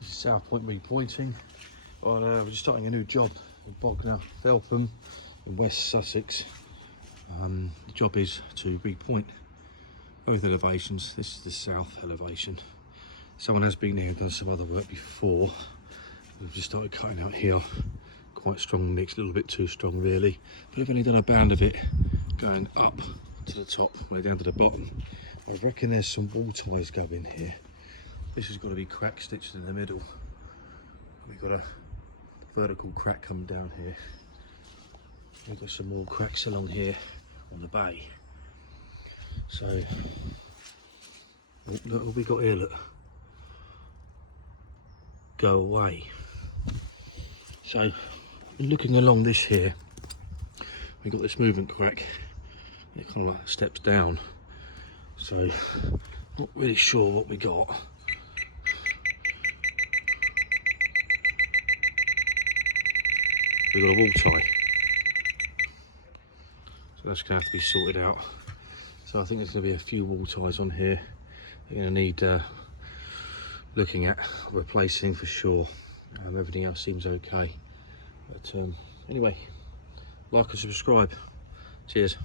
This is Southpoint Repointing. We're just starting a new job in Bognor in West Sussex. The job is to repoint both elevations. This is the south elevation. Someone has been here and done some other work before. We've just started cutting out here. Quite strong mix, a little bit too strong really. But I've only done a band of it going up to the top, way down to the bottom. I reckon there's some wall ties going here. This has got to be crack stitched in the middle. We've got a vertical crack come down here. We've got some more cracks along here on the bay. So look what we got here, look. Go away. So looking along this here, we've got this movement crack. It kind of like steps down. So not really sure what we got. We've got a wall tie. So that's going to have to be sorted out. So I think there's going to be a few wall ties on here. They're going to need looking at, replacing for sure. Everything else seems okay. But anyway, like and subscribe. Cheers.